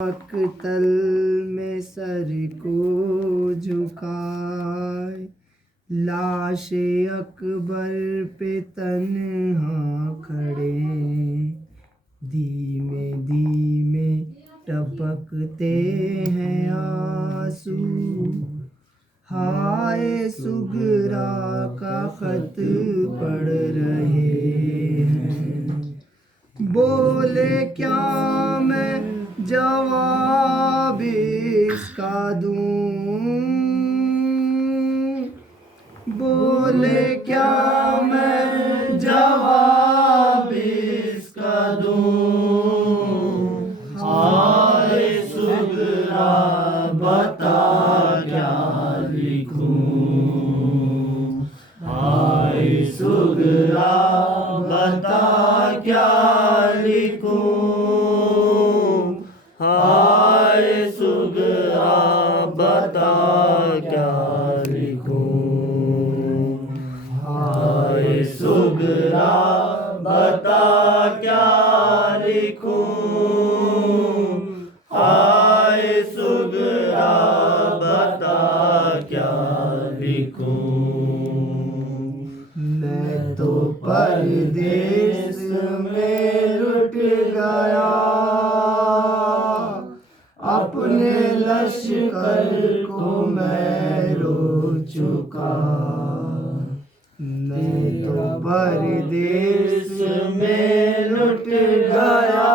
तल में सर को झुकाए, लाशे अकबर पे तन्हा खड़े, धीमे धीमे टपकते हैं आंसू, हाय सुगरा का खत पढ़ रहे हैं। बोले क्या मैं जवाब इसका दूं, बोले क्या मैं जवाब इसका दूं, हाय सुगरा बता क्या लिखूं, हाय सुगरा बता क्या लिखूं, हाय सुगरा बता क्या लिखूं, हाय सुगरा बता क्या लिखूं, हाय सुगरा बता क्या लिखूं। मैं तो परदेस में लुट गया, अपने लश्कर को मैं रो चुका। मैं तो परदेस में लुट गया,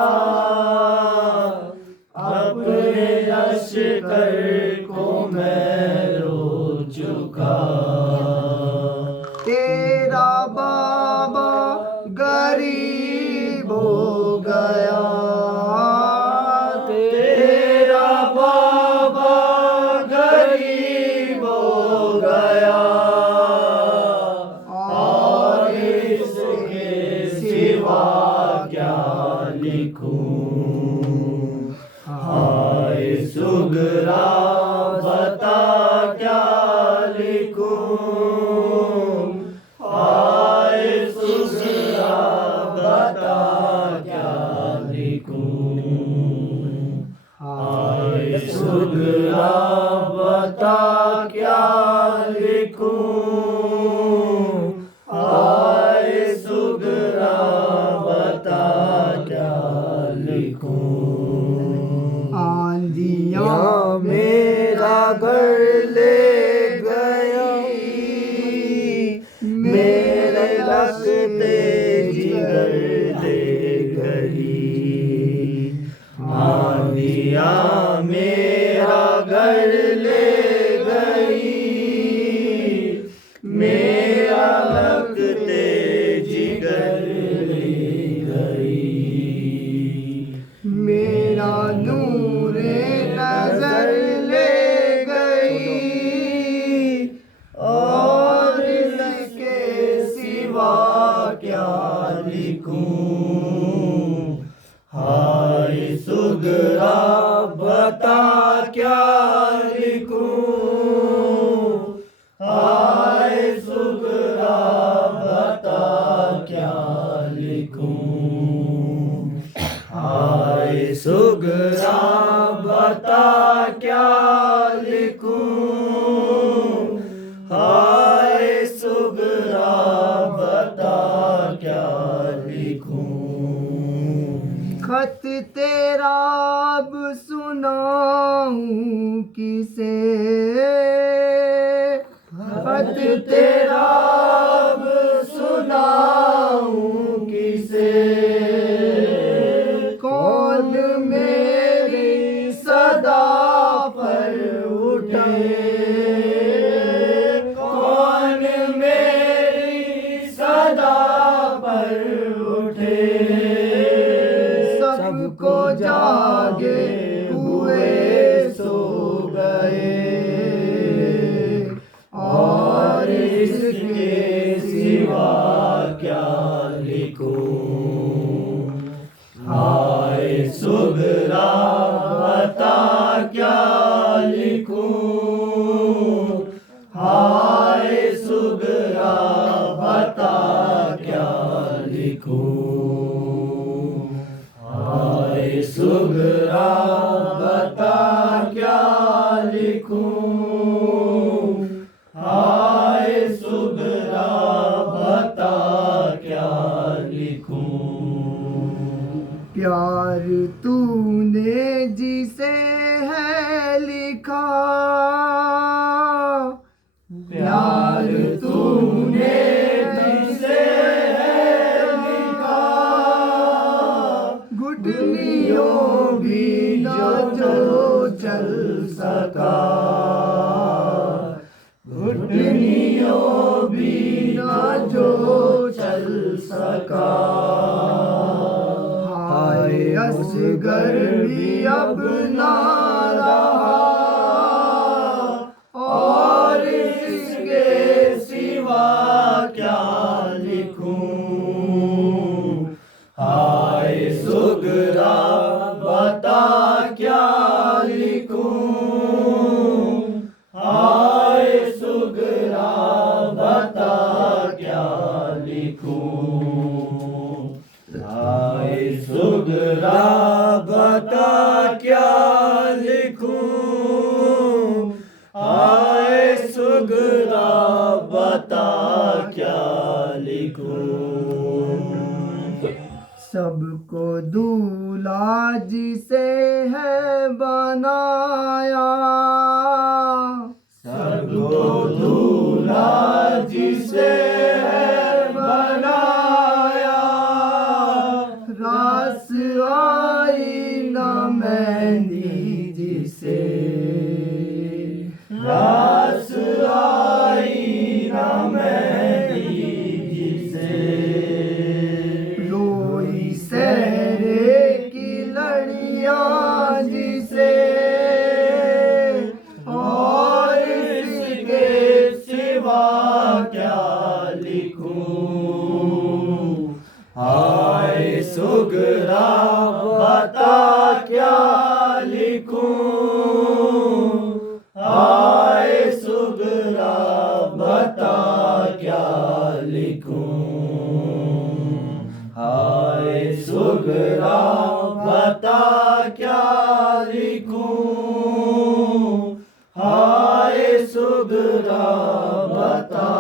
अपने लश्कर को मैं रो चुका। तेरा बाबा गरीब हो गया, तेरा बाबा गरीब हो गया, और इसके सिवा क्या लिखूं, हाय सुगरा बता क्या लिखूं, हाय सुगरा बता क्या लिखूं, हाय सुगरा बता क्या लिखूं, हाय सुगरा बता क्या लिखूं। आंधियाँ मेरा घर ले गई, मेरे लगते जिगर ले गई, आंधियाँ मेरा घर ले गई, मेरा लगते जिगर ले गई, मेरा नूरे नजर ले गई, और इसके सिवा क्या लिखूं, हाय सुगरा बता क्या लिखूं, हाय सुगरा बता क्या लिखूं, हाय सुगरा बता क्या लिखूं, हाय सुगरा बता क्या लिखूं। खत तेरा अब सुनाऊं किसे, खत तेरा अब सुनाऊं किसे, कौन मेरी सदा पर उठे, कौन मेरी सदा पर उठे, सबको जागे हुए सो गए, और इसके सिवा क्या लिखूं, जिसे है लिखा, प्यार तूने जिसे है लिखा, घुटनियों भी न जो चल सका, घुटनियों भी न जो चल सका। हाय असगर भी अब ना रहा, और इसके सिवा क्या लिखूं। हाय सुगरा बता क्या लिखूं, हाय सुगरा बता क्या लिखूं, हाय सुगरा बता क्या लिखूं, हाय सुगरा बता क्या लिखूं। सबको दूल्हा जिसे है बनाया, सबको दूल्हा जिसे है बनाया, रास आई न मेहंदी जिसे, रास आई न मेहंदी जिसे, रोई सहरे की लड़ियां जिसे, और इसके सिवा क्या लिखूं। हाय सुगरा बता क्या लिखूं, हाय सुगरा बता क्या लिखूं, हाय सुगरा बता क्या लिखूं, हाय सुगरा बता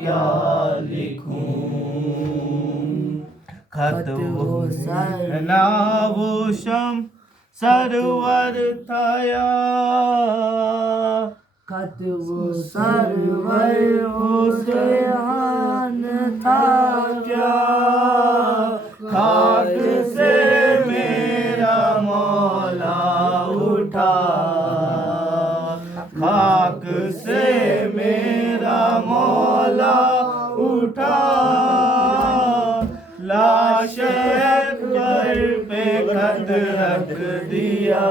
क्या लिखूं। खत वो सरना वो शम सरवर थया, खत वो सरवर हो सयान था क्या, खाक से मेरा मौला उठा, खाक से मेरा मौला उठा, लाश पर पे खत रख दिया,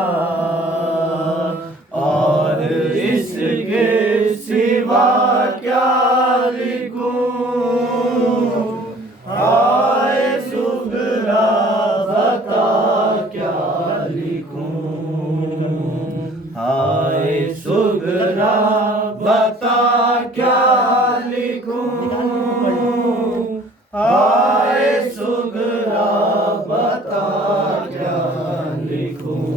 और इसके सिवा क्या लिखूं। हाय सुगरा बता क्या लिखूं, हाय सुगरा बता क्या लिखूं, हाय सुगरा बता क्या लिखूं।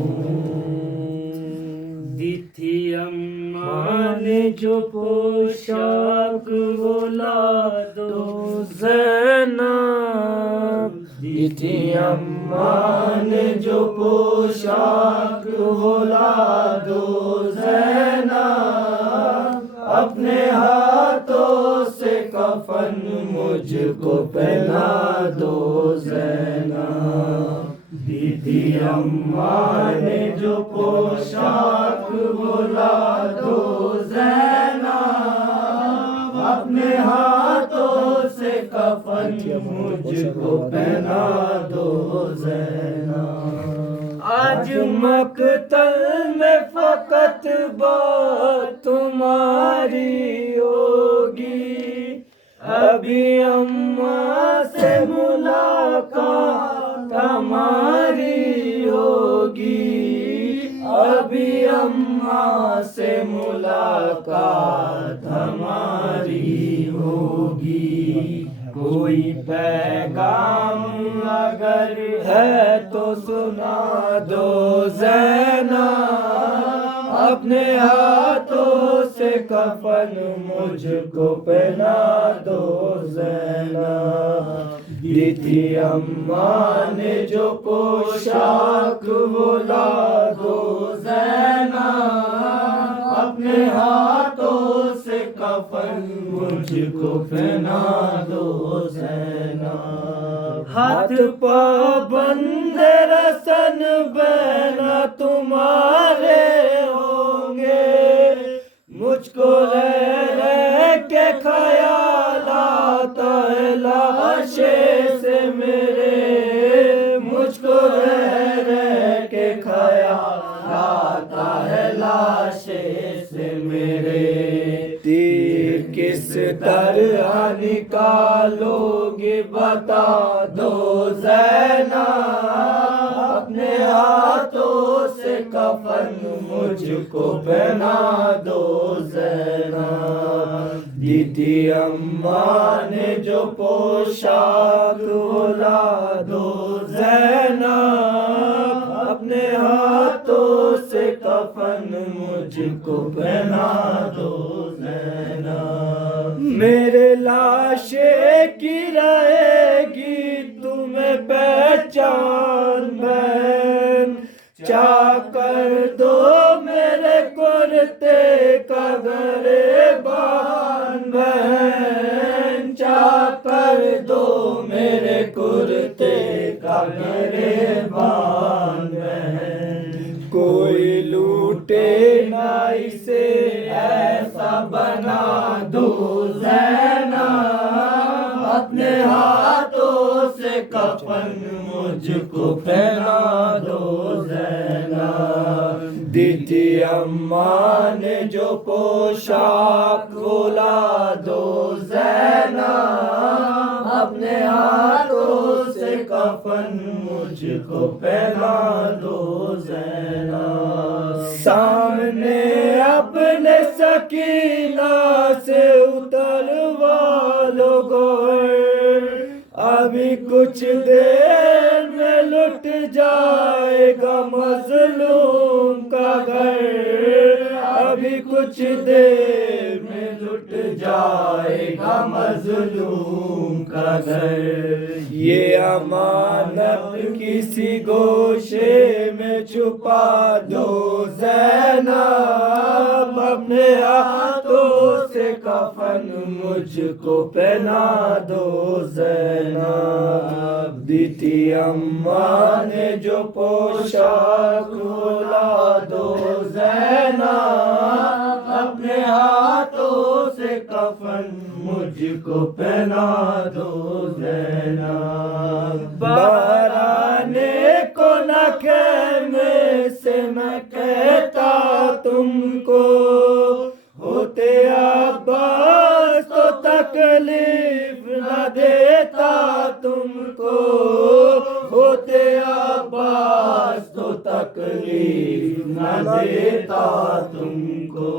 दी थी अम्मा ने जो पोशाक बोला दो ज़ैनब, दी थी अम्मा ने जो पोशाक बोला दो ज़ैनब, अपने हाथों से कफन मुझको पहना दो ज़ैनब, दीदी अम्मा ने जो पोशाक बोला दो ज़ैनब, अपने हाथों से कफन मुझको पहना दो ज़ैनब। आज मकतल में फकत बात तुम्हारी होगी, अभी अम्मा से मुलाकात हमारी होगी, अभी अम्मा से मुलाकात हमारी होगी। कोई पैगाम अगर है तो सुना दो ज़ैनब, अपने हाथों से कफन मुझको पहना दो ज़ैनब। दी थी अम्मा ने जो पोशाक बोला दो मुझको पहना दो ज़ैनब। हाथ पाबंद रसन बहना तुम्हारे होंगे, मुझको रह के ख्याल आता है लाशे से मेरे, मुझको रह के ख्याल आता है लाशे से मेरे। तीर किस तरह निकालोगे बता दो ज़ैनब, अपने हाथों से कफन मुझको पहना दो ज़ैनब। दीदी अम्मा ने जो पोशाक बोला दो ज़ैनब, अपने हाथों से कफन मुझको पहना दो ज़ैनब। मेरे लाशे की रहेगी तुम्हें पहचान बहन, चाकर दो मेरे कुर्ते का गरेबान बहन, चाकर दो मेरे कुर्ते का गरेबान बहन। कोई लूटे ना इसे ऐसा बना दो ज़ैनब, अपने हाथों से कफन मुझको पहना दो ज़ैनब। दीदी अम्मा ने जो पोशाक बोला दो ज़ैनब, अपने हाथों से कफन मुझको पहना दो ज़ैनब। सामने अपने सकीना से उतरवा लो गोर, अभी कुछ देर में लुट जाएगा मजलूम का घर, अभी कुछ देर में लुट जाएगा मजलूम का घर। ये अमानत किसी गोशे में छुपा दो ज़ैनब, अपने हाथों से कफन मुझको पहना दो ज़ैनब। दीदी अम्मा ने जो पोशाक बोला दो ज़ैनब, अपने हाथों से कफन मुझको पहना दो ज़ैनब। बाहर आने को न खेमे से मैं कहता तुमको, होते अब्बास तो तकलीफ न देता तुमको, होते अब्बास तो तकलीफ न देता तुमको।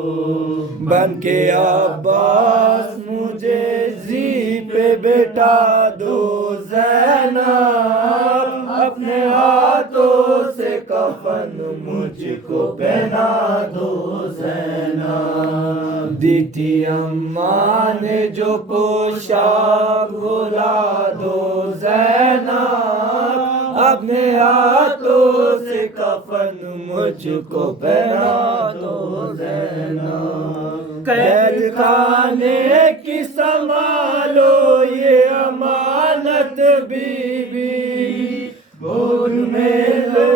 बन के अब्बास मुझे जी पे बैठा दो ज़ैनब, अपने हाथों से कफन मुझको पहना दो ज़ैनब। दीदी अम्मा ने जो पोशाक बोला दो ज़ैनब, अपने हाथों से कफन मुझको पहना दो ज़ैनब। कैद खाने की संभालो ये अमानत बीबी, गोद में लो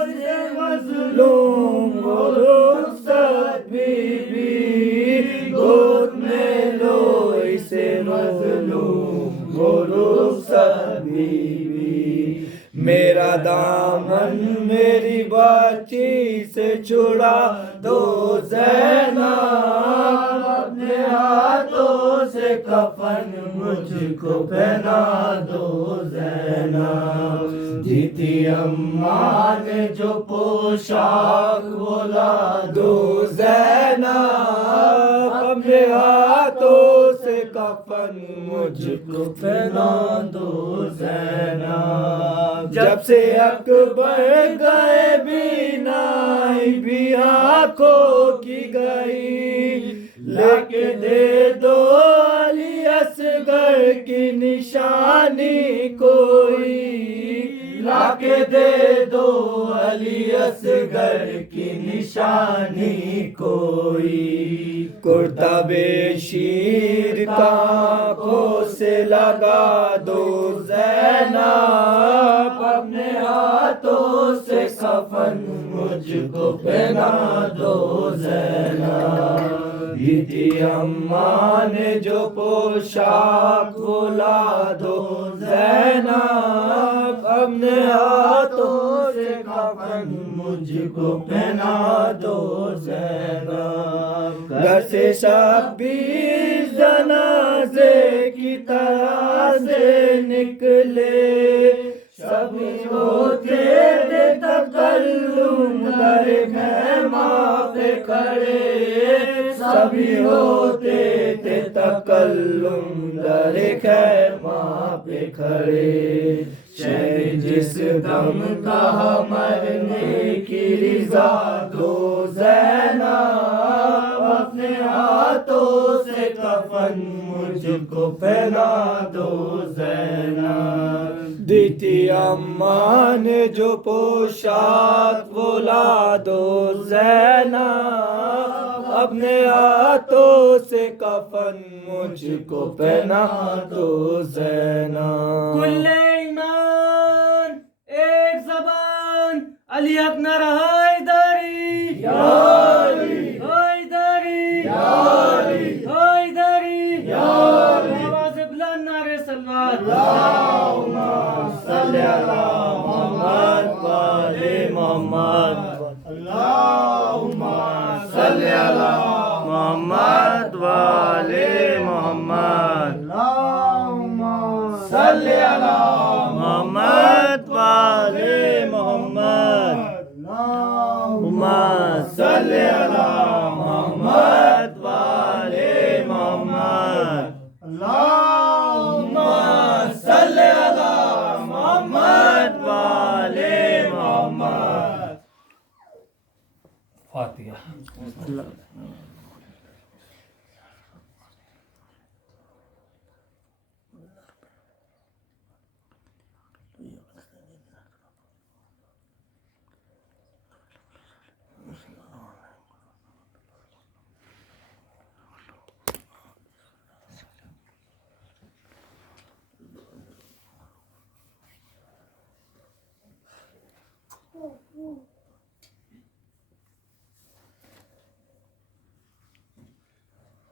इसे मजलूम वो रुखसत बीबी, गोद में लो इसे मजलूम वो रुखसत बीबी। मेरा दामन मेरी बच्ची से छुड़ा दो ज़ैनब, अपने हाथों से कफन मुझको पहना दो ज़ैनब। दीदी अम्मा ने जो पोशाक बोला दो ज़ैनब, अपने हाथों से कफन मुझको पहना दो ज़ैनब। जब से अकबर गए बीनाई भी आंखों की गई, लेके दे दो अली असगर की निशानी कोई, लाके दे दो अली असगर की निशानी कोई। कुर्ता बेशीर का आंखों से लगा दो ज़ैनब, अपने हाथों से कफन मुझको पहना दो ज़ैनब। दी थी अम्मा ने जो पोशाक बुला दो ज़ैनब, अपने हाथों से कफन मुझको पहना दो ज़ैनब। घर से 26 जनाजे की तरह से निकले, सभी होते थे तकल्लुम दर खैमा पे खड़े, सभी होते थे तकल्लुम दर खैमा पे खड़े। शहर जिस दम कहा मरने की रिजा दो ज़ैनब, अपने हाथों से कफन मुझको पहना दो ज़ैनब। दी थी अम्मा ने जो पोशाक बुला दो ज़ैनब, अपने हाथों से कफन मुझको पहना दो ज़ैनब। कुल्ले ईमान एक ज़बान अली अकबर हैदरी, या अली, हैदरी, या अली, हैदरी, या अली। आवाज़ बुलंद नारे सलवात। अल्लाहुम्मा सल्ली अला मोहम्मद व आले मोहम्मद। अल्लाहुम्मा सल्ली अला मोहम्मद व आले मोहम्मद। अल्लाहुम्मा सल्ली अला मोहम्मद व आले मोहम्मद। अल्लाहुम्मा सल्ली अला मोहम्मद व आले मोहम्मद। अल्लाहुम्मा सल्ली अला मोहम्मद व आले मोहम्मद। फातिहा।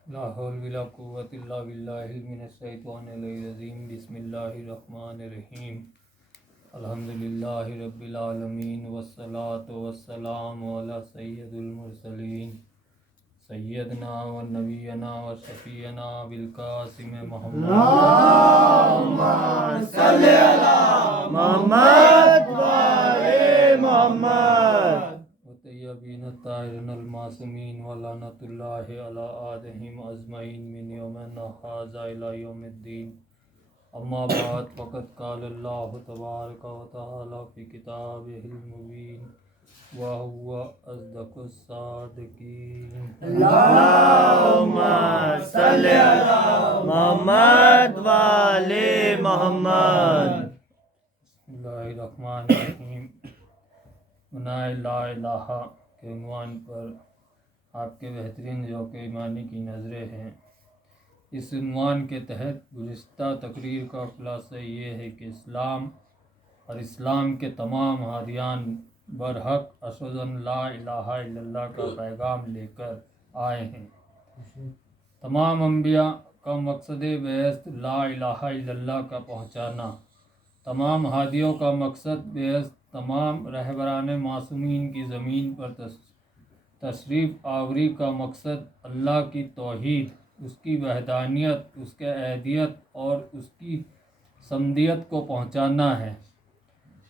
ला हौल वला कुव्वत इल्ला बिल्लाहि मिनश शैतानिर रजीम। बिस्मिल्लाहिर रहमानिर रहीम। अल्हम्दुलिल्लाहि रब्बिल आलमीन वस्सलातु वस्सलामु अला सय्यिदिल मुरसलीन सय्यदना व नबियना व शफीना बिल कासिम मोहम्मद। अल्लाहुम्मा सल्ली अला मोहम्मद व आले मोहम्मद। तय्यबीन ताहिरीन अल-मासूमीन व लानतुल्लाहि अला आदिहिम अजमईन मिन यौमिना हाज़ा इला यौमिद्दीन। अम्मा बाद फ़क़द क़ाल अल्लाहु तबारक व तआला फ़ी किताबिहिल मुबीन व हुवा अस्दक़ुस सादिक़ीन। अल्लाहुम्मा सल्ली अला मोहम्मद व आले मोहम्मद। बिस्मिल्लाहिर्रहमानिर्रहीम। मनाए ला इलाहा के उन्वान पर आपके बेहतरीन ज़ौक़ ईमानी की नज़रें हैं। इस उन्वान के तहत गुज़िश्ता तकरीर का खुलासा ये है कि इस्लाम और इस्लाम के तमाम हादियान बरहक अशहदु अन ला इलाहा इल्लल्लाह का पैगाम लेकर आए हैं। तमाम अम्बिया का मकसद बेअस्त ला इलाहा इल्लल्लाह का पहुँचाना, तमाम हादियों का मकसद बेअस्त तमाम रहबरान मासूमीन की ज़मीन पर तशरीफ़ आवरी का मकसद अल्लाह की तौहीद, उसकी वहदानियत, उसके अहदियत और उसकी समदियत को पहुँचाना है।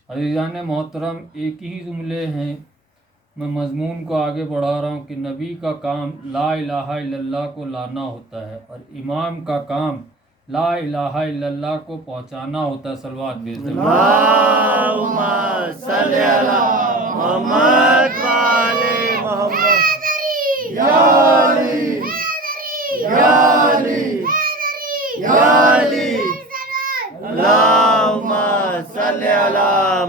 अज़ीज़ान मोहतरम, एक ही जुमले हैं, मैं मज़मून को आगे बढ़ा रहा हूँ कि नबी का काम ला इलाहा इल्लल्लाह को लाना होता है और इमाम का काम ला इलाहा इल्लल्लाह को पहुँचाना होता है। सलवात भेज दें। अल्लाहुम्मा सल्ली अला मोहम्मद व आले मोहम्मद। या अली, या अली, या अली। अल्लाहुम्मा सल्ली अला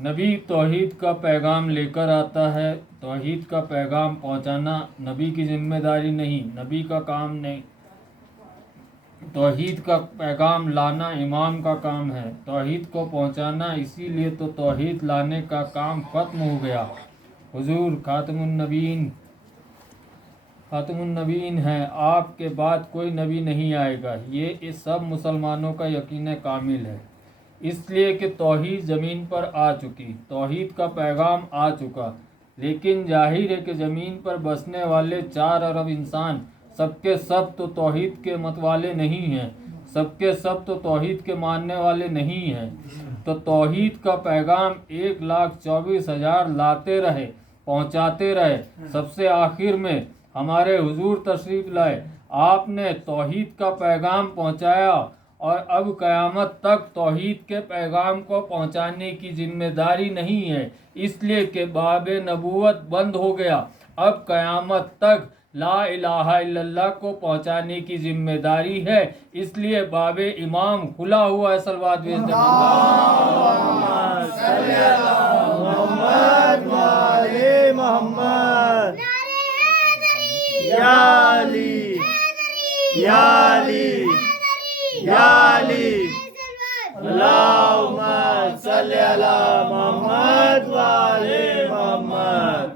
नबी तौहीद का पैगाम लेकर आता है। तौहीद का पैगाम पहुंचाना नबी की जिम्मेदारी नहीं, नबी का काम नहीं। तौहीद का पैगाम लाना इमाम का काम है, तौहीद को पहुंचाना। इसीलिए तो तौहीद लाने का काम ख़त्म हो गया। हुजूर खातमुन नबीन है, आपके बाद कोई नबी नहीं आएगा। ये इस सब मुसलमानों का यकीन कामिल है। इसलिए कि तौहीद ज़मीन पर आ चुकी, तौहीद का पैगाम आ चुका। लेकिन जाहिर है कि ज़मीन पर बसने वाले 4 अरब इंसान सबके सब तो तौहीद के मतवाले नहीं हैं, सबके सब तो तौहीद के मानने वाले नहीं हैं। तो तौहीद का पैगाम 1,24,000 लाते रहे, पहुंचाते रहे। सबसे आखिर में हमारे हुजूर तशरीफ़ लाए, आपने तौहीद का पैगाम पहुंचाया और अब क़यामत तक तौहीद के पैगाम को पहुंचाने की जिम्मेदारी नहीं है, इसलिए कि बाबे नबूवत बंद हो गया। अब क़यामत तक ला इलाहा इल्लल्लाह को पहुंचाने की जिम्मेदारी है, इसलिए बाबे इमाम खुला हुआ है। सलवात भेज दे मोहम्मद वाले मोहम्मद। या अली या अली या अली अल्लाहुम्मा सल्ली अला मोहम्मद वाले मोहम्मद।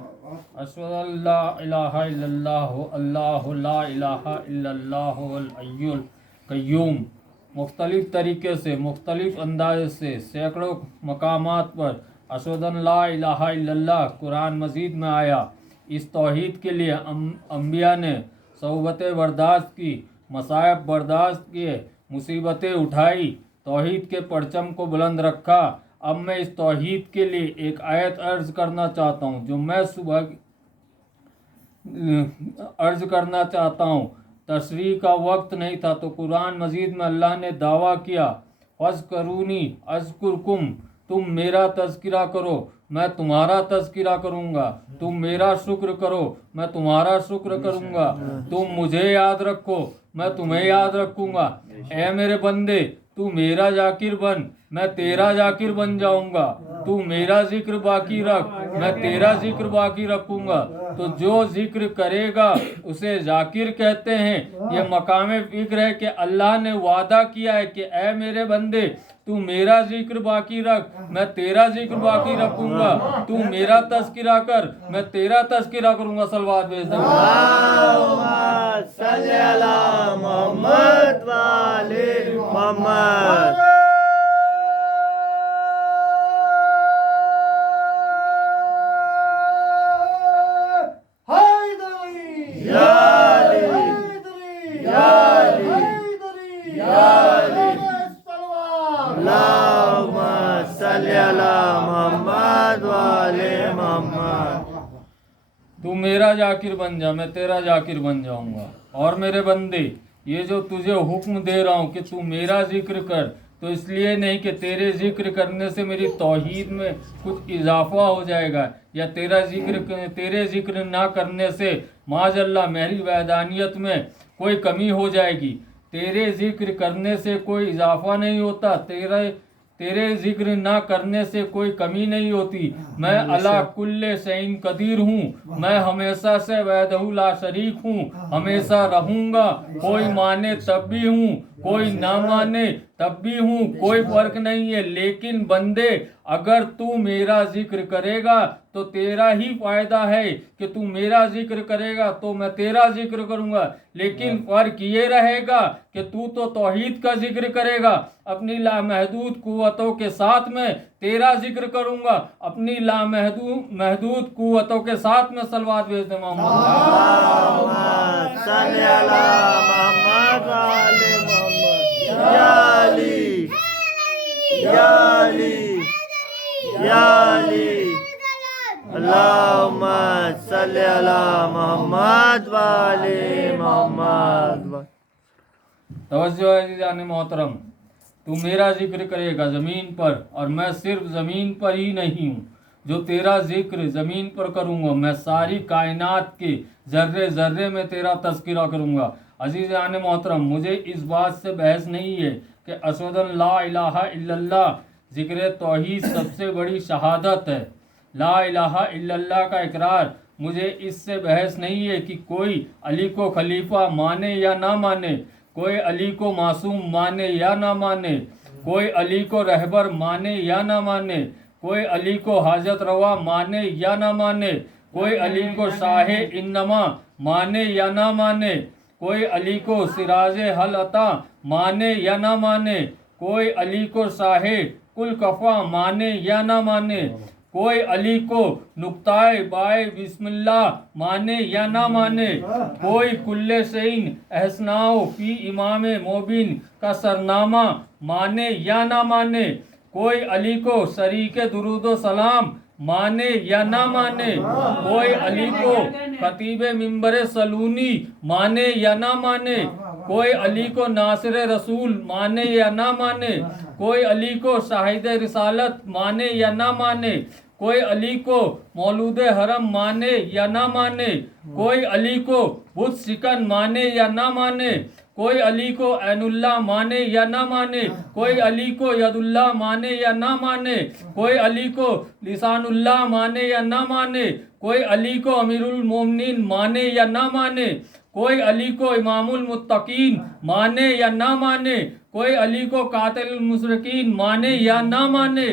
अशहदु अल्ला इलाहा इल्लल्लाह अल्लाहु ला इलाहा इल्लल्लाह वल हय्युल क़य्यूम। मुख्तलिफ़ तरीके से, मुख्तलिफ़ अंदाज से, सैकड़ों मकामात पर अशहदु अल्ला इलाहा इल्लल्लाह कुरान मजीद में आया। इस तौहीद के लिए अंबिया ने सौबतें बर्दाश्त की, मसाइब बर्दाश्त किए, मुसीबतें उठाई, तौहीद के परचम को बुलंद रखा। अब मैं इस तौहीद के लिए एक आयत अर्ज़ करना चाहता हूँ, जो मैं सुबह अर्ज़ करना चाहता हूँ। तशरीह का वक्त नहीं था तो कुरान मजीद में अल्लाह ने दावा किया, फ़ज़्कुरूनी अज़्कुरकुम, तुम मेरा तज़किरा करो मैं तुम्हारा तज़किरा करूँगा, तुम मेरा शुक्र करो मैं तुम्हारा शुक्र करूँगा, तुम मुझे याद रखो मैं तुम्हें याद रखूँगा। ऐ मेरे बंदे, तू मेरा जाकिर बन मैं तेरा जाकिर बन जाऊँगा, तू मेरा जिक्र बाकी रख मैं तेरा जिक्र बाकी रखूँगा। तो जो जिक्र करेगा उसे जाकिर कहते हैं। ये मकाम फ़िक्र है कि अल्लाह ने वादा किया है कि ऐ मेरे बंदे, तू मेरा जिक्र बाकी रख मैं तेरा जिक्र बाकी रखूँगा, तू मेरा तज़किरा कर मैं तेरा तज़किरा करूँगा। सलवात भेज दो अल्लाहुम्मा सल्ली अला मोहम्मद वाले मोहम्मद। या अली या अली या अली अल्लाहुम्मा सल्ली अला मोहम्मद वाले मोहम्मद। तू मेरा जाकिर बन जा मैं तेरा जाकिर बन जाऊंगा। और मेरे बंदे, ये जो तुझे हुक्म दे रहा हूँ कि तू मेरा जिक्र कर, तो इसलिए नहीं कि तेरे जिक्र करने से मेरी तौहीद में कुछ इजाफा हो जाएगा, या तेरे जिक्र ना करने से माज़अल्लाह मेरी वैदानियत में कोई कमी हो जाएगी। तेरे जिक्र करने से कोई इजाफा नहीं होता, तेरे जिक्र ना करने से कोई कमी नहीं होती। मैं अला कुल्ले शैइन कदीर हूँ, मैं हमेशा से वहदहू ला शरीक हूँ, हमेशा रहूँगा। कोई माने तब भी हूँ, कोई ना माने तब भी हूँ, कोई फर्क नहीं है। लेकिन बंदे, अगर तू मेरा जिक्र करेगा तो तेरा ही फायदा है कि तू मेरा जिक्र करेगा तो मैं तेरा जिक्र करूँगा। लेकिन फर्क ये रहेगा कि तू तो तौहीद का जिक्र करेगा, अपनी लामहदूद कुव्वतों के साथ में तेरा जिक्र करूँगा, अपनी लामहदूद कुव्वतों के साथ में। सलवात भेज दे अल्लाहुम्मा सल्ली अला मोहम्मद वाले मोहम्मद। या अली या अली या अली अल्लाहुम्मा सल्ली अला मोहम्मद वाले मोहम्मद। तवज्जो है जाने मोहतरम, तू मेरा जिक्र करेगा ज़मीन पर, और मैं सिर्फ ज़मीन पर ही नहीं हूँ, जो तेरा जिक्र ज़मीन पर करूँगा मैं सारी कायनात के ज़र्रे ज़र्रे में तेरा तज़किरा करूँगा। अज़ीज़ान मोहतरम, मुझे इस बात से बहस नहीं है कि अशहदु अल्ला इलाहा इल्लल्लाह जिक्र तौहीद सबसे बड़ी शहादत है। ला इलाहा इल्लल्लाह का इकरार। मुझे इससे बहस नहीं है कि कोई अली को खलीफा माने या ना माने, कोई अली को मासूम माने या ना माने, कोई अली को रहबर माने या ना माने, कोई अली को हाजत रवा माने या ना माने, कोई अली को शाहे इन्नमा माने या ना माने, कोई अली को सिराजे हल अता माने या ना माने, कोई अली को शाहे कुल कफा माने या ना माने, कोई अली को नुक्ताए बाए बिस्मिल्लाह माने या ना माने, कोई कुल्ले सईन एहसनाओ फी इमाम मोबिन का सरनामा माने या ना माने, कोई अली को शरीके दुरूदो सलाम माने या ना माने, कोई अली को खतीबे मिंबर सलूनी माने या ना माने, कोई अली को नासिर रसूल माने या ना माने, कोई अली को शाहिद रिसालत माने या ना माने, कोई अली को मौलूद हरम माने या ना माने, कोई अली को बुत शिकन माने या ना माने, कोई अली को ऐनुल्लाह माने या ना माने, कोई अली को यदुल्लाह माने या ना माने, कोई अली को लिसानुल्लाह माने या ना माने, कोई अली को अमीरुल मोमिनीन माने या ना माने, कोई अली को इमामुल मुत्तकीन माने या ना माने, कोई अली को कातिल मुशरिकीन माने या ना माने,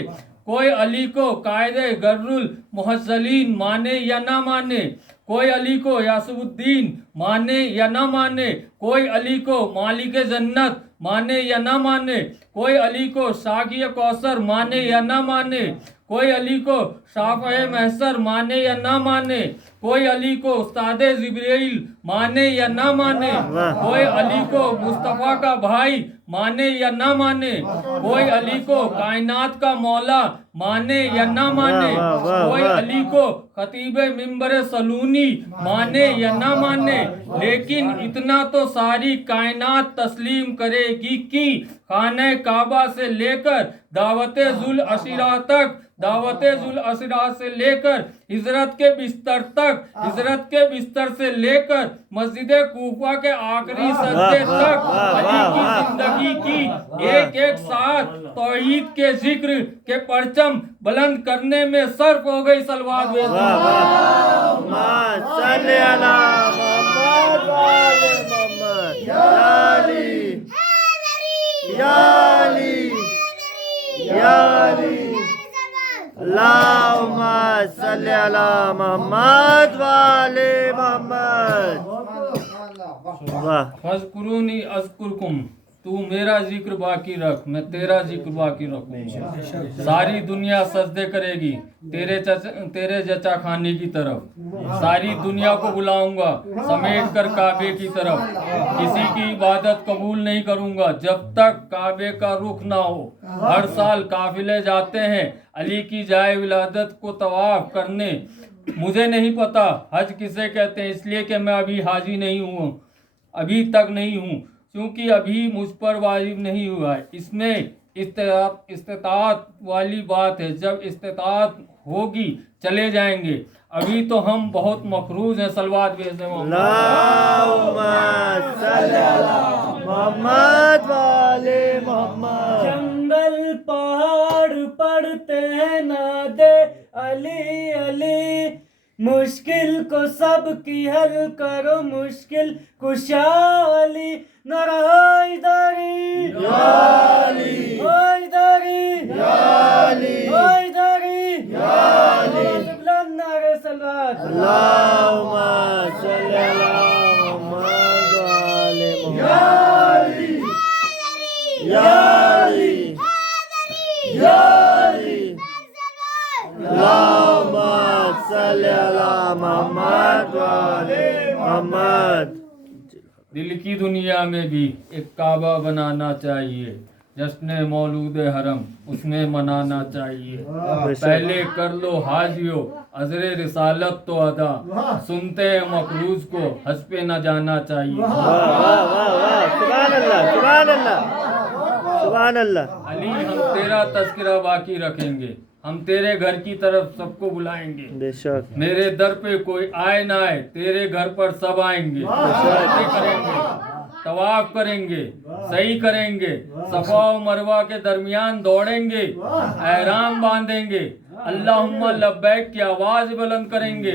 कोई अली को कायदे गर्रुल मुहज्जलीन माने या ना माने, कोई अली को यासुद्दीन माने या ना माने, कोई अली को मालिक जन्नत माने या ना माने, कोई अली को शाकिय कौसर माने या ना माने, कोई अली को शाफ़े महसर माने या ना माने, कोई अली को उस्ताद जिब्रील माने या ना माने, कोई अली को मुस्तफ़ा का भाई माने या ना माने, कोई अली को कायनात का मौला माने या ना माने, कोई अली को खतीबे मिंबर सलूनी माने या ना माने, लेकिन इतना तो सारी कायनात तस्लीम करेगी कि खाने काबा से लेकर दावते जुल अशिरा तक, दावते जुल अशिरा से लेकर हिजरत के बिस्तर तक, हिजरत के बिस्तर से लेकर मस्जिद कूफा के आखिरी सज्जे तक अली की जिंदगी की एक एक साथ तौहीद के जिक्र के परचम बुलंद करने में सर्फ हो गई। सलवात अल्लाहुम्मा सल्ली अला मोहम्मद वाले मोहम्मद। वाह। फज़कुरूनी अज़कुरकुम, तू मेरा जिक्र बाकी रख, मैं तेरा जिक्र बाकी रखूंगा। सारी दुनिया सजदे करेगी तेरे जचा खाने की तरफ, सारी दुनिया को बुलाऊंगा समेट कर काबे की तरफ। किसी की इबादत कबूल नहीं करूंगा जब तक काबे का रुख ना हो। हर साल काफिले जाते हैं अली की जाए विलादत को तवाफ करने। मुझे नहीं पता हज किसे कहते हैं, इसलिए कि मैं अभी हाजी नहीं हूँ, अभी तक नहीं हूँ, क्योंकि अभी मुझ पर वाजिब नहीं हुआ है। इसमें इस्तिताअत वाली बात है, जब इस्तिताअत होगी चले जाएंगे, अभी तो हम बहुत मफरूज हैं। सलवात भेजते मोहम्मद वाले मोहम्मद। जंगल पहाड़ पड़ते हैं नादे अली अली, मुश्किल को सब की हल करो मुश्किल कुशा अली। नाराय दारी याली, ओय दारी याली, ओय दारी याली। नारे सलात अल्लाहुम्मा सल्ली अला मोहम्मद वाले मोहम्मद। याली याली अल्लाहुम्मा सल्ली अला मोहम्मद वाले मोहम्मद। दिल की दुनिया में भी एक काबा बनाना चाहिए, जश्न मौलूद हरम उसमें मनाना चाहिए। पहले कर लो हाजियो अजरे रिसालत तो अदा, सुनते हैं मकरूज को हज पे न जाना चाहिए। सुभान अल्लाह, सुभान अल्लाह, सुभान अल्लाह। अली हम तेरा तज़किरा बाकी रखेंगे, हम तेरे घर की तरफ सबको बुलाएंगे। बेशक। मेरे दर पे कोई आए ना आए, तेरे घर पर सब आएंगे, बातें करेंगे, तवाफ करेंगे, सही करेंगे, सफा और मरवा के दरमियान दौड़ेंगे, एहराम बांधेंगे, अल्लाहुम्मा लब्बैक की आवाज बुलंद करेंगे,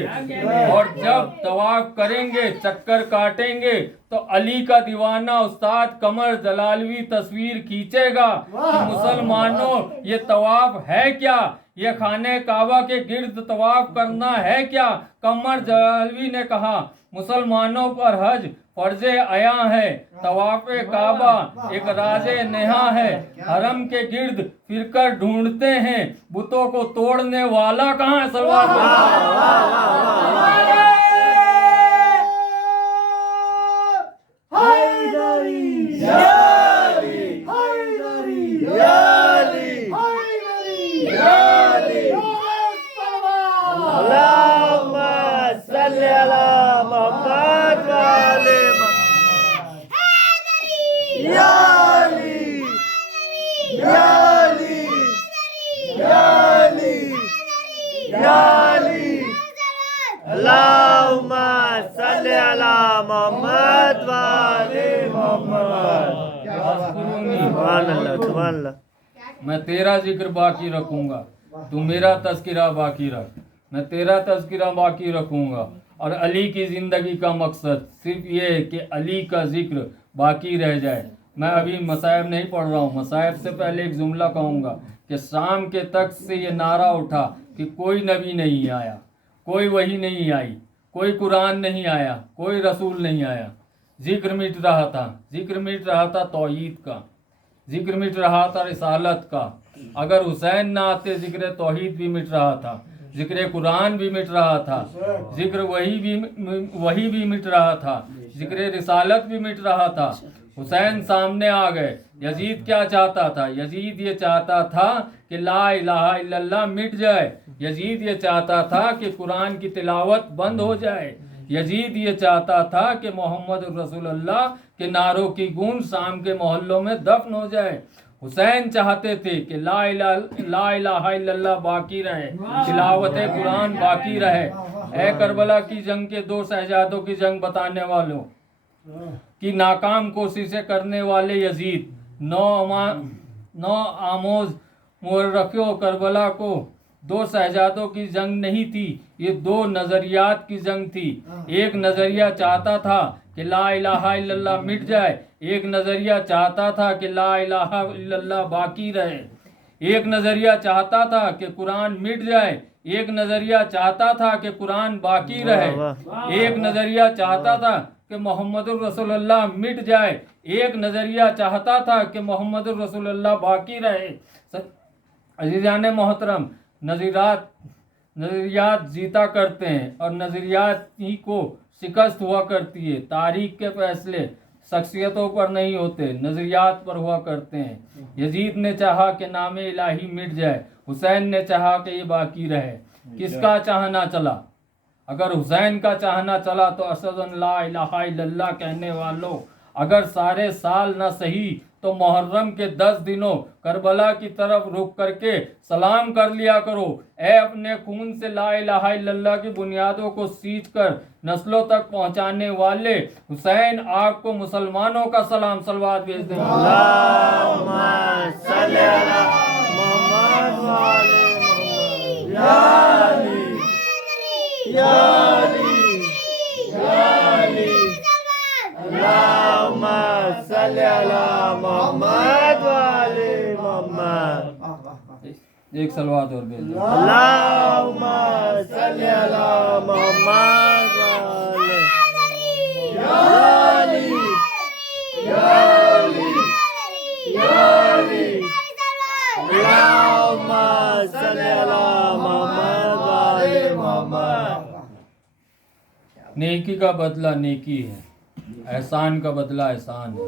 और जब तवाफ करेंगे चक्कर काटेंगे तो अली का दीवाना उस्ताद कमर जलालवी तस्वीर खींचेगा कि मुसलमानों ये तवाफ है क्या, ये खाने काबा के गिर्द तवाफ करना है क्या। कमर जलालवी ने कहा मुसलमानों पर हज फर्जे आया है, तवाफ़े काबा एक राजे नेहा है, हरम के गिर्द फिरकर ढूंढते हैं, बुतों को तोड़ने वाला कहाँ है। मैं तेरा जिक्र बाकी रखूंगा, तू मेरा तज़किरा बाकी रख, मैं तेरा तज़किरा बाकी रखूंगा। और अली की ज़िंदगी का मकसद सिर्फ ये है कि अली का जिक्र बाकी रह जाए। मैं अभी मसाइब नहीं पढ़ रहा हूँ, मसाइब से पहले एक जुमला कहूँगा कि शाम के तख्त से ये नारा उठा कि कोई नबी नहीं आया, कोई वही नहीं आई, कोई कुरान नहीं आया, कोई रसूल नहीं आया। जिक्र मिट रहा था, जिक्र मिट रहा था तौहीद का, जिक्र मिट रहा था रिसालत का। अगर हुसैन ना आते जिक्र तौहीद भी मिट रहा था, जिक्र कुरान भी मिट रहा था, जिक्र वही भी मिट रहा था, जिक्र रिसालत भी मिट रहा था। हुसैन सामने आ गए। यजीद क्या चाहता था? यजीद ये चाहता था कि ला इलाहा इल्लल्लाह मिट जाए। यजीद ये चाहता था कि कुरान की तिलावत बंद हो जाए। यजीद ये चाहता था कि मोहम्मद रसूलुल्लाह के नारों की गूंज शाम के मोहल्लों में दफन हो जाए। हुसैन चाहते थे कि ला इलाहा इल्लल्लाह बाकी रहे, तिलावत कुरान बाकी रहे। ए करबला की जंग के दो शहजादों की जंग बताने वालों की नाकाम कोशिशें करने वाले यजीद, नौ आमोज मुर्रखों करबला को दो शहजादों की जंग नहीं थी, ये दो नज़रियात की जंग थी। एक नज़रिया चाहता था कि ला इलाहा इल्लल्लाह मिट जाए, एक नज़रिया चाहता था कि ला इलाहा इल्लल्लाह बाकी रहे। एक नज़रिया चाहता था कि कुरान मिट जाए, एक नज़रिया चाहता था कि कुरान बाकी रहे। एक नज़रिया चाहता था कि मोहम्मद रसूलुल्लाह मिट जाए, एक नज़रिया चाहता था कि मोहम्मद रसूलुल्लाह बाकी रहे। अज़ीज़ान मोहतरम, नज़रियात जीता करते हैं और नज़रियात ही को शिकस्त हुआ करती है। तारीख के फैसले शख्सियतों पर नहीं होते, नज़रियात पर हुआ करते हैं। यजीद ने चाहा कि नाम इलाही मिट जाए, हुसैन ने चाहा कि ये बाकी रहे। किसका चाहना चला? अगर हुसैन का चाहना चला तो असदन ला इलाहा इल्लल्लाह कहने वालों, अगर सारे साल न सही तो मुहर्रम के 10 दिनों करबला की तरफ रुक करके सलाम कर लिया करो। ए अपने खून से ला इलाहा इल्लल्लाह की बुनियादों को सींच कर नस्लों तक पहुंचाने वाले हुसैन, आपको मुसलमानों का सलाम सलवात भेज दें। एक सलवात और भेज दो। अल्लाहुम्मा सल्ली अला मुहम्मद वाले या अली या अली या अली। अल्लाहुम्मा सल्ली अला मुहम्मद वाले मुहम्मद। नेकी का बदला नेकी है, एहसान का बदला एहसान है।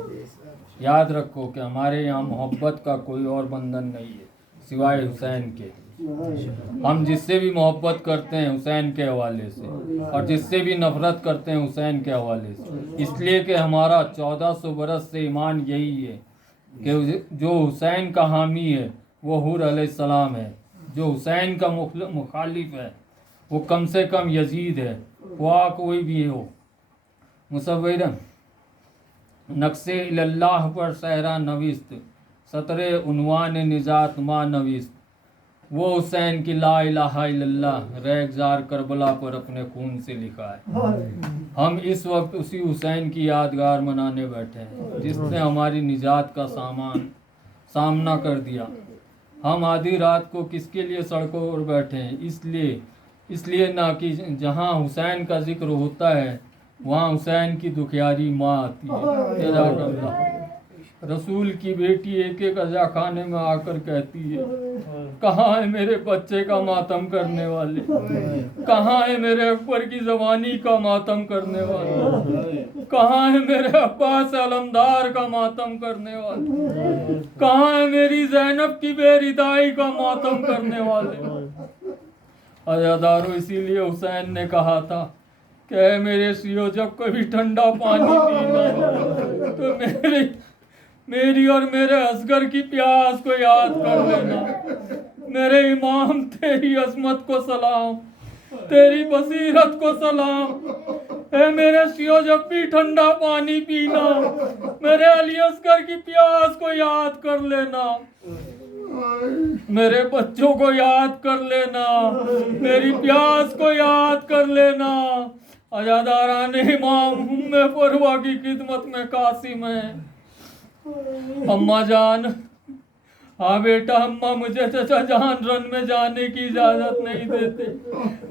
याद रखो कि हमारे यहाँ मोहब्बत का कोई और बंधन नहीं है सिवाय हुसैन के। हम जिससे भी मोहब्बत करते हैं हुसैन के हवाले से, और जिससे भी नफरत करते हैं हुसैन के हवाले से। इसलिए कि हमारा 1400 बरस से ईमान यही है कि जो हुसैन का हामी है वो हुर अलैहिस्सलाम है, जो हुसैन का मुखालिफ है वो कम से कम यजीद है, वह कोई भी हो। मुसव्विरन नक्शे इल्लाह पर सहरा नविस्त, सतरे उन्वान निजात मा नविस्त। वो हुसैन की ला इलाहा इल्लल्लाह रेगजार करबला पर अपने खून से लिखा है। हम इस वक्त उसी हुसैन की यादगार मनाने बैठे हैं जिसने हमारी निजात का सामना कर दिया। हम आधी रात को किसके लिए सड़कों पर बैठे हैं? इसलिए ना कि जहाँ हुसैन का जिक्र होता है वहाँ हुसैन की दुखियारी माँ आती है। जज़ाकल्लाह। रसूल की बेटी एक एक अज़ा खाने में आकर कहती है, कहाँ है मेरे बच्चे का मातम करने वाले, कहाँ है मेरे अकबर की जवानी का मातम करने वाले, कहाँ है मेरे अब्बास अलमदार का मातम करने वाले, कहाँ है मेरी ज़ैनब की बेरिदाई का मातम करने वाले। अज़ादारों, इसीलिए हुसैन ने कहा था कि मेरे सियो जब कभी ठंडा पानी पीना तो मेरी और मेरे असगर की प्यास को याद कर लेना। मेरे इमाम तेरी अजमत को सलाम, तेरी बसीरत को सलाम। ए मेरे सियो जब भी ठंडा पानी पीना मेरे अली असगर की प्यास को याद कर लेना, मेरे बच्चों को याद कर लेना, मेरी प्यास को याद कर लेना। अजादारान इमाम उम्मे फरवा की खिदमत में कासिम है। अम्मा जान, हाँ बेटा, अम्मा मुझे चचा जान रन में जाने की इजाजत नहीं देते।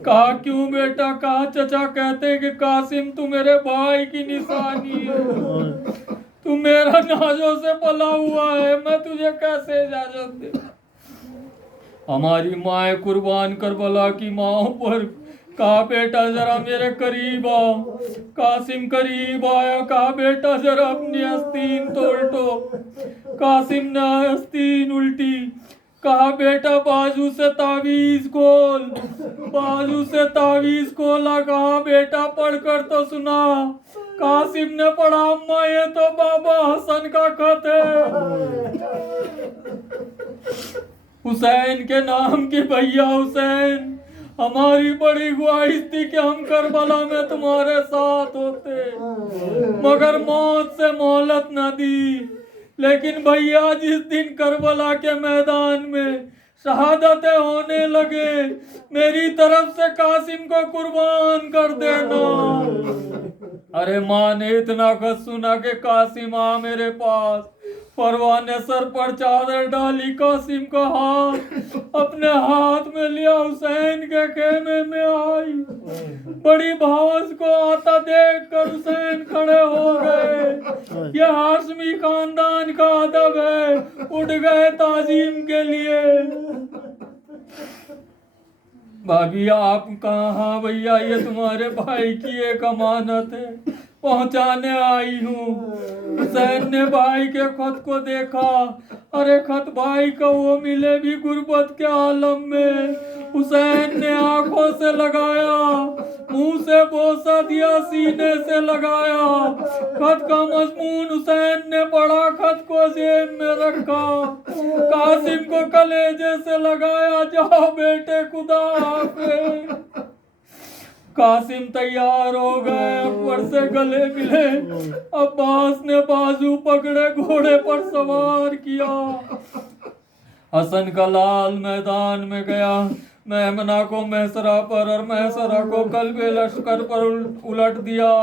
कहा क्यों बेटा? कहा चचा कहते कि कासिम तू मेरे भाई की निशानी है, तू मेरा नाजों से पला हुआ है, मैं तुझे कैसे इजाजत दे। हमारी माए कुर्बान करबला की माओ पर कहा बेटा जरा मेरे करीब आओ। कासिम करीब आया, कहा बेटा जरा अपनी आस्तीन तो उल्टो। कासिम ने आस्तीन उल्टी, कहा बेटा बाजू से तावीज खोल, बाजू से तावीज खोला। कहा बेटा पढ़कर तो सुना। कासिम ने पढ़ा, अम्मा ये तो बाबा हसन का खत है, हुसैन के नाम की। भैया हुसैन, हमारी बड़ी ख्वाहिश थी कि हम करबला में तुम्हारे साथ होते, मगर मौत से मोहलत न दी। लेकिन भैया जिस दिन करबला के मैदान में शहादतें होने लगे, मेरी तरफ से कासिम को कुर्बान कर देना। अरे माँ ने इतना खत सुना कि कासिम आ मेरे पास। परवा ने सर पर चादर डाली, कासिम का हाथ अपने हाथ में लिया, हुसैन के खेमे में आई। बड़ी भावस को आता देख कर हुसैन खड़े हो गए। ये हाशमी खानदान का अदब है, उठ गए ताजीम के लिए। भाभी आप कहाँ? भैया ये तुम्हारे भाई की एक अमानत है, पहुंचाने आई हूँ। हुसैन ने भाई के खत को देखा। अरे खत भाई का वो मिले भी गुर्बत के आलम में। हुसैन ने आंखों से लगाया, मुंह से बोसा दिया, सीने से लगाया। खत का मजमून हुसैन ने पढ़ा, खत को जेब में रखा, कासिम को कलेजे से लगाया, जाओ बेटे खुदा हाफिज। कासिम तैयार हो गए, अकबर से गले मिले। अब्बास ने बाजू पकड़े, घोड़े पर सवार किया। हसन का लाल मैदान में गया, मेमना को मैसरा पर और मैसरा को कल्बे लश्कर पर उलट दिया।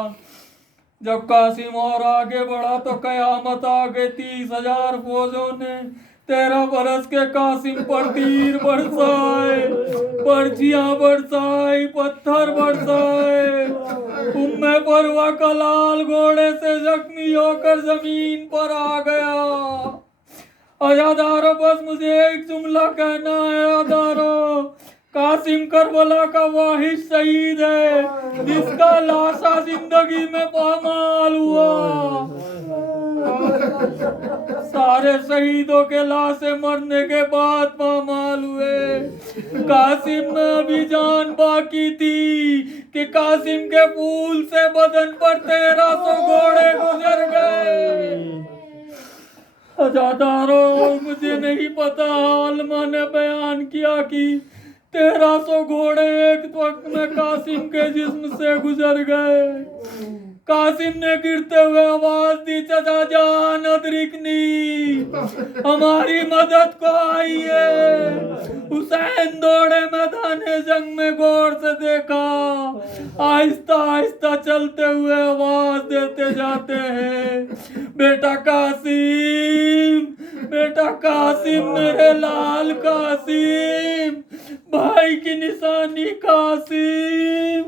जब कासिम और आगे बढ़ा तो कयामत आ गई। 30,000 फौजों ने 13 बरस के कासिम पर तीर बरसाए, पर्चियां बरसाई, पत्थर बरसाए। उम्मे परवा का लाल घोड़े से जख्मी होकर जमीन पर आ गया। अजादारो, बस मुझे एक जुमला कहना है अजादारो। कासिम करबला का वाहिद शहीद है जिसका लाशा जिंदगी में पामाल हुआ। सारे शहीदों के लाशें मरने के बाद पामाल हुए। कासिम में अभी जान बाकी थी कि कासिम के फूल से बदन पर 1300 घोड़े गुजर गए। अजादारों, मुझे नहीं पता, आलमा ने बयान किया कि 1300 घोड़े एक वक्त में कासिम के जिस्म से गुजर गए। कासिम ने गिरते हुए आवाज दी, चाचा जान अदरिकनी, हमारी मदद को आइए। हुसैन दौड़े मैदान जंग में, गौर से देखा, आहिस्ता आहिस्ता चलते हुए आवाज देते जाते हैं, बेटा कासिम, बेटा कासिम, मेरे लाल कासिम, भाई की निशानी कासिम।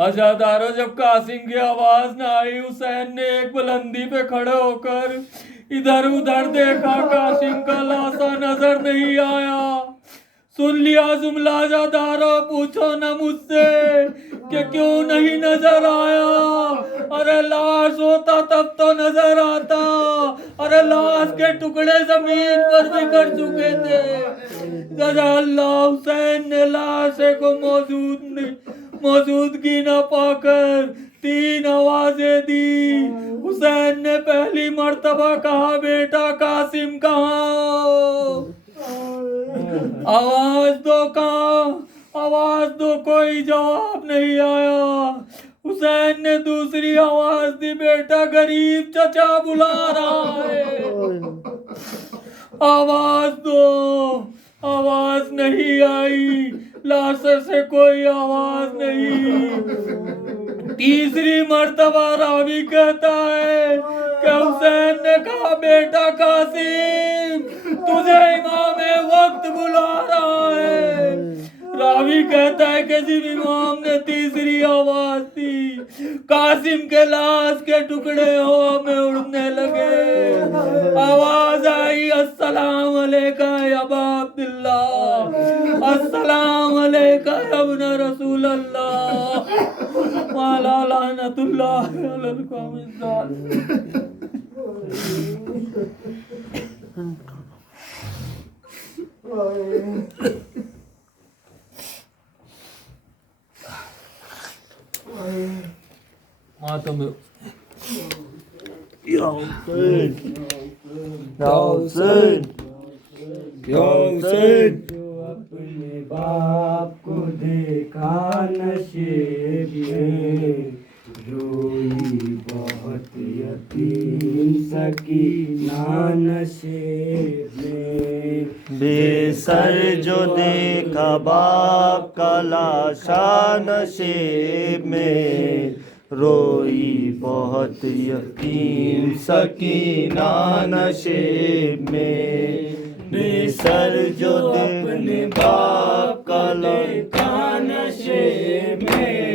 अजादारो, जब कासिम की आवाज न आई, हुसैन ने एक बुलंदी पे खड़े होकर इधर उधर देखा, कासिम का लाशा नजर नहीं आया। सुन लिया जुमला अजादारो, पूछो न मुझसे कि क्यों नहीं नजर आया। अरे लाश होता तब तो नजर आता, अरे लाश के टुकड़े जमीन पर बिखर चुके थे। अल्लाह, हुसैन ने लाश को मौजूदगी न पाकर 3 आवाजें दी। हुसैन ने पहली मर्तबा कहा, बेटा कासिम कहाँ? आवाज दो, कहाँ? आवाज दो, कोई जवाब नहीं आया। हुसैन ने दूसरी आवाज दी, बेटा गरीब चचा बुला रहा है, आवाज दो। आवाज नहीं आई, लाश से कोई आवाज नहीं। तीसरी मर्तबा रावी कहता है कि हुसैन ने कहा, बेटा कासिम, तुझे इमाम वक्त बुला रहा है। रावी कहता है कि जब इमाम ने तीसरी आवाज दी, कासिम के लाश के टुकड़े हवा में उड़ने लगे। आवाज आई, अस्सलाम अलैका या अबा अब्दुल्लाह, अस्सलाम अलैका या इब्न रसूल अल्लाह, वाला लानतुल्लाह अलल कौमिज़ ज़ालिमीन। मातम या हुसैन, या हुसैन, या हुसैन। अपने बाप को देखा नशे में, रोई बहुत यतीम सकीना नशे में। बेसर जो देखा बाप का लाशा नशे में, रोई बहुत यतीम सकीना नशे में। बेसर जो अपने बाप का लाशा नशे में,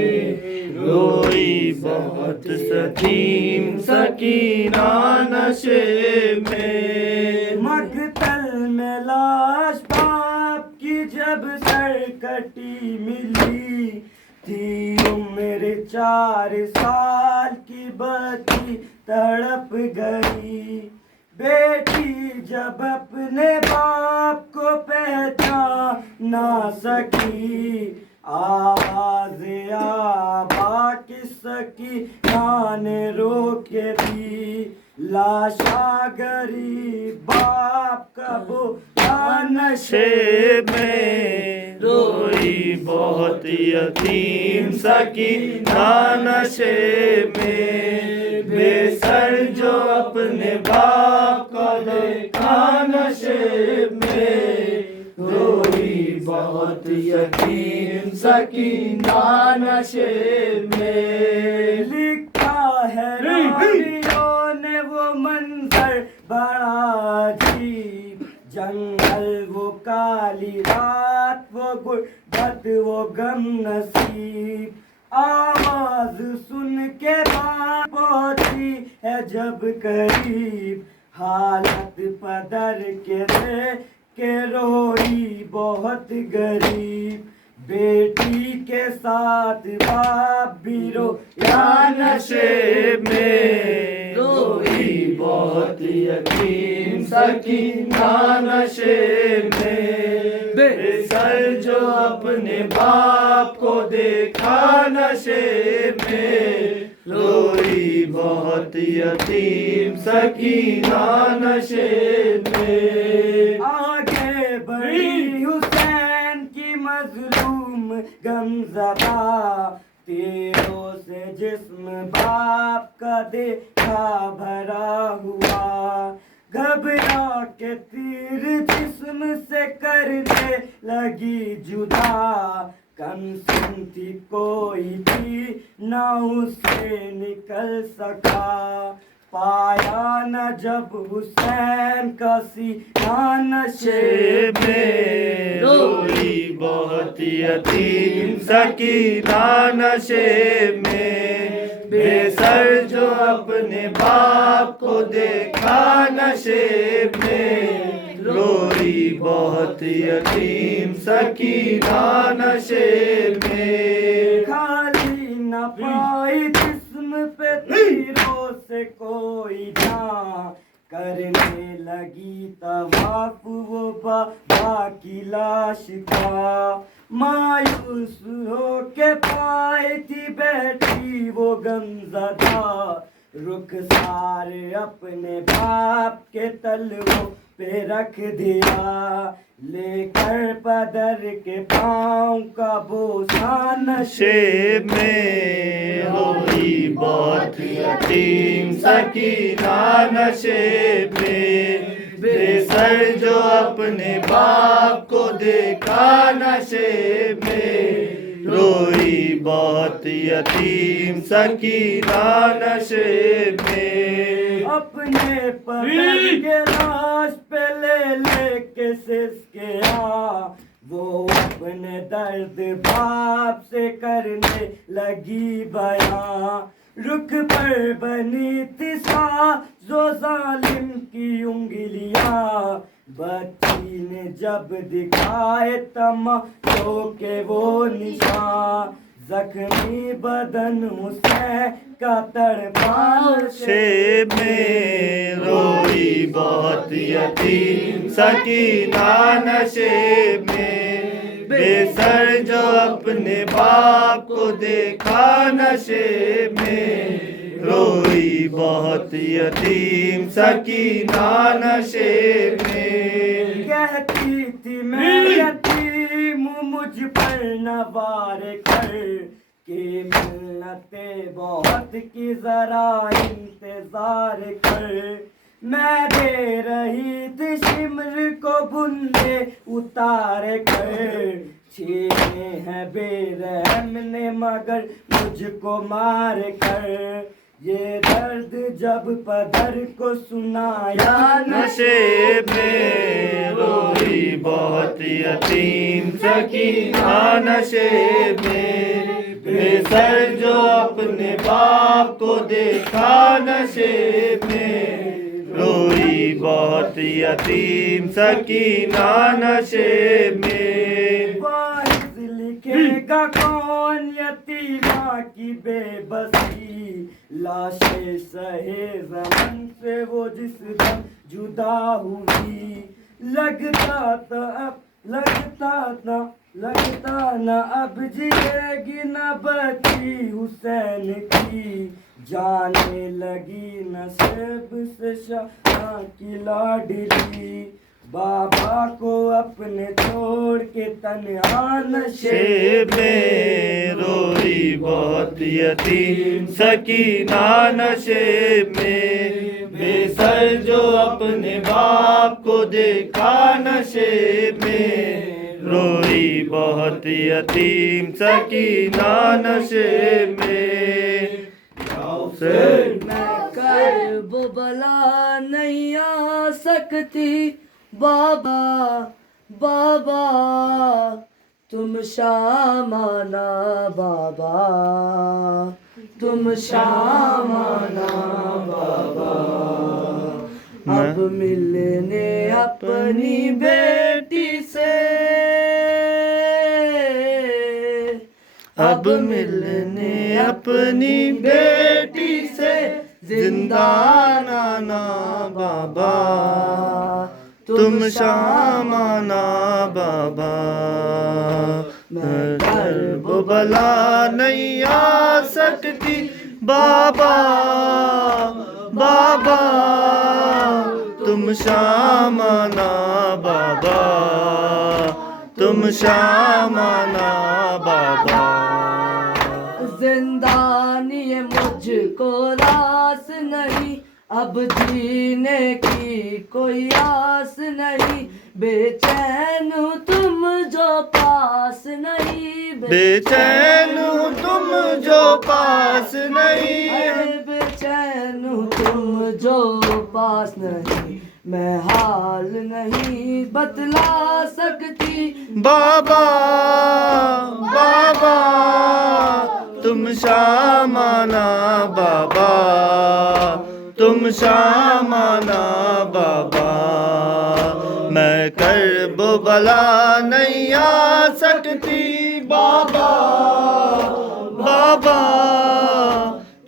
रोई बहुत यतीम सकीना नशे में। मकतल में लाश बाप की जब सरकटी मिली थी, उम्र 4 साल की बच्ची तड़प गई। बेटी जब अपने बाप को पहचान ना सकी, आवाज आबा किसकी ने रोक दी। लाशा गरीब बाप का बुला नशे में, रोई बहुत यतीम सकीना नशे में। बेसर जो अपने बाप का देखा नशे में, रोई बहुत यतीम सकीना नशे में। लिखा है रावियों ने वो मंजर बड़ा अजीब, जंगल वो काली रात, वो गुर्बत वो गम नसीब। आवाज सुन के बात पहुंची है जब करीब, हालत पदर के दे के रोई बहुत गरीब। बेटी के साथ बाप भी रोया नशे में, रोई बहुत यतीम सकीना नशे में। बेसर जो अपने बाप को देखा नशे में, रोई बहुत यतीम सकीना नशे में। आगे बढ़ी हुसैन की मजलूम गमज़दा, तीरों से जिस्म बाप का देखा भरा हुआ, घबरा के तीर जिस्म से करने लगी जुदा, कम सुन थी कोई थी ना उसे निकल सका, पाया न जब हुसैन का सीना नशे में, रोई बहुत यतीम सकीना नशे में, बेसर जो अपने बाप को देखा नशे में, रोई बहुत यतीम सकीना नशे में, खाली न पाई जिस्म पे तीरों से कोई जान, करने लगी तवाफ वो बाबा की लाश का, मायूस हो के पाए थी बैठी वो गमज़दा, रुखसार अपने बाप के तलवों पे रख दिया, लेकर पदर के पाँव का बोझा नशे में, रोई बहुत यतीम सकीना नशे में, बेसर जो अपने बाप को देखा नशे में, रोई बहुत यतीम सकीना नशे में, अपने पदर के लाश पे ले के सिसके आ, वो अपने दर्द बाप से करने लगी बयां, रुख पर बनी थी जो जालिम की उंगलियां, बच्ची ने जब दिखाए तमाशों के वो निशान, जख्मी बदन हुसैन का तड़पा नशे में, रोई बहुत यतीम सकीना नशे में, बेसर जो अपने बाप को देखा नशे में, रोई बहुत यतीम सकीना नशे में, कहती थी मैं यतीम मुझ पर न वार कर, कि मिन्नते बहुत की जरा इंतजार कर, मैं दे रही थी शिमर को बुंदे उतार कर, छीने हैं बेरहम ने मगर मुझको मार कर, ये दर्द जब पदर को सुनाया नशे में, रोई बहुत यतीम सकीना नशे में, बेसर जो अपने बाप को देखा नशे में, रोई बहुत यतीम सकीना नशे में, वारिस लिखेगा कौन यतीमा की बेबसी, लाशें सहे ज़मन से वो जिस दम जुदा हुई, लगता न अब जिएगी न बची हुसैन की, जाने लगी नसेब से शाह की लाडली, बाबा को अपने छोड़ के तन्हा नशे में, रोई बहुत यतीम सकीना नशे में, बेसर जो अपने बाप को देखा नशे में, रोई बहुत यतीम सकीना नशे में, मैं कर वो बला नहीं आ सकती बाबा, बाबा तुम शामाना बाबा, तुम शामाना बाबा, अब मिलने अपनी बेटी से, अब मिलने अपनी बेटी से, जिंदा नाना बाबा, तुम शामाना बाबा, मैं दर्ब बला नहीं आ सकती बाबा, बाबा तुम शामाना बाबा, तुम शामाना बाबा, जिंदानी है मुझको रास नहीं, अब जीने की कोई आस नहीं, बेचैन हूँ तुम जो पास नहीं, बेचैन हूँ तुम जो पास नहीं, अरे बेचैन हूँ तुम जो पास नहीं, मैं हाल नहीं बतला सकती। बाबा बाबा तुम शामाना बाबा, तुम शामाना बाबा, मैं कर्ब बला नहीं आ सकती। बाबा बाबा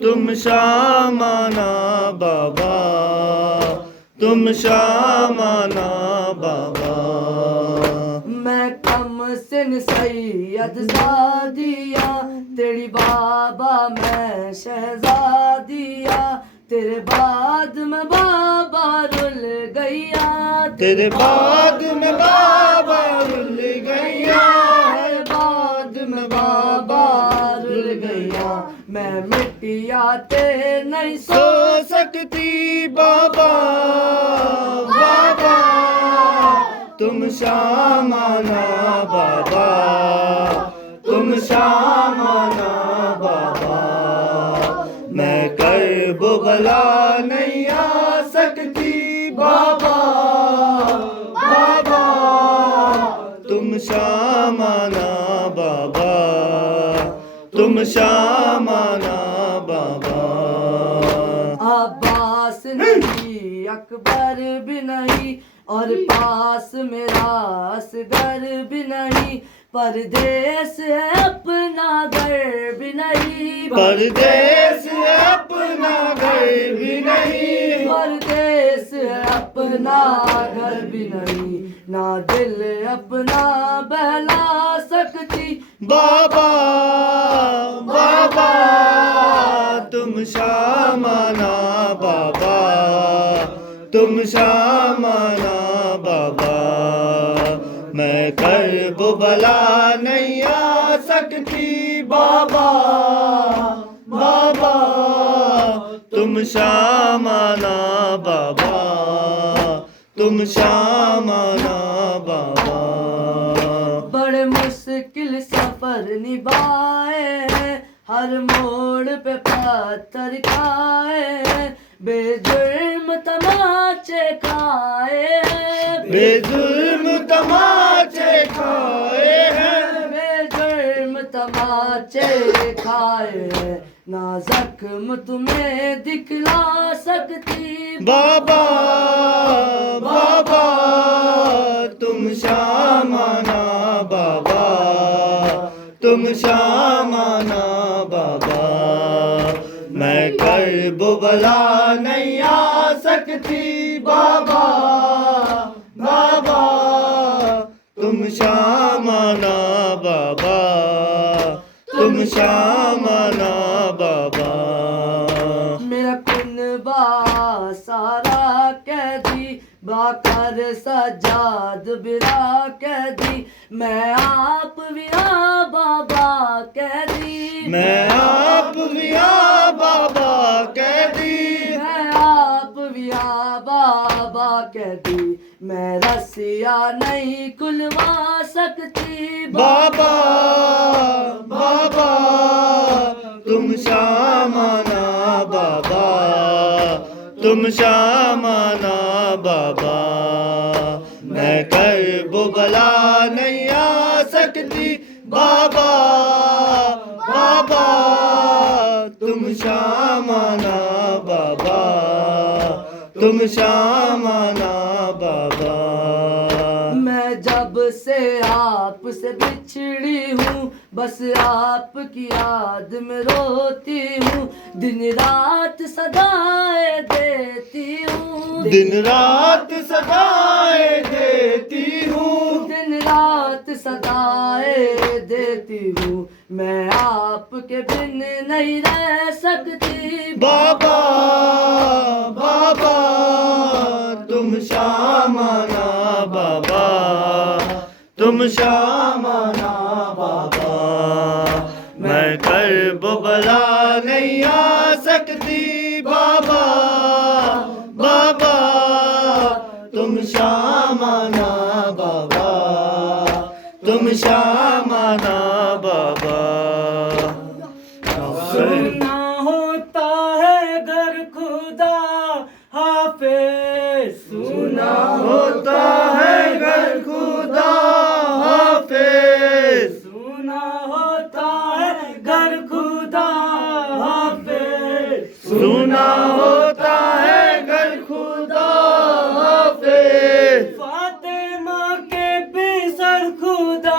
तुम शामाना बाबा, तुम शामाना बाबा, मैं कम सिन सैयद सादिया, तेरी बाबा मैं शहजादिया, तेरे बाद में बाबा रुल गैया, तेरे बाद में बाबा रुल गैया, तेरे बाद में बाबा रुल गैया, मैं मिट्टिया ते नहीं सो सकती। बाबा बाबा तुम शामाना बाबा, तुम शामाना बाबा, मैं कर्ब बला नहीं आ सकती। बाबा बाबा तुम शामाना बाबा, तुम शामाना बाबा, अब्बास नहीं अकबर भी नहीं, और पास मेरा असगर भी नहीं, परदेस है अपना घर भी नहीं, परदेस है अपना घर भी नहीं, परदेस है अपना घर भी नहीं, ना दिल अपना बहला सकती। बाबा बाबा तुम शामाना बाबा, तुम शामाना बाबा, मैं कर्ब बला नहीं आ सकती। बाबा बाबा तुम शामाना बाबा, तुम शामाना बाबा, बड़े मुश्किल सफर निभाए हैं, हर मोड़ पे पत्थर खाए, बेजुर्म तमाचे खाए हैं, बेजुर्म तमाचे खाए हैं, बेजुर्म तमाचे खाए हैं, ना जख्म तुम्हें दिखला सकती। बाबा बाबा तुम शामाना बाबा, तुम शामाना बाबा, मैं कर्ब बला नहीं आ सकती। बाबा बाबा तुम शामाना बाबा, तुम शामाना बाबा, मेरा कुनबा सारा कैदी, बाकर सजाद बिरा कैदी, मैं आप विया बाबा कैदी, मैं आप विया बाबा कैदी, मैं आप विया बाबा कैदी, मैं रसिया नहीं खुलवा सकती। बाबा बाबा तुम शामाना बाबा, तुम शामाना बाबा, मैं कर्ब बला नहीं आ सकती। बाबा बाबा तुम शामाना बाबा, तुम शामाना बाबा, मैं जब से आपसे बिछड़ी हूँ, बस आपकी याद में रोती हूँ, दिन रात सदाएं देती हूँ, दिन रात सदाएं देती हूँ, दिन रात सदाएं देती हूँ, मैं आपके बिन नहीं रह सकती। बाबा बाबा तुम शामाना बाबा, तुम शामाना बाबा, मैं कर पर वो बला नहीं आ सकती बाबा बाबा तुम शाम आना बाबा तुम शाम आना बाबा सुना होता है घर खुदा हाफिज सुना होता है घर खुदा हाफिज सुना होता है घर खुदा हाफिज सुना होता है घर खुदा हाफिज फातिमा के पिसर खुदा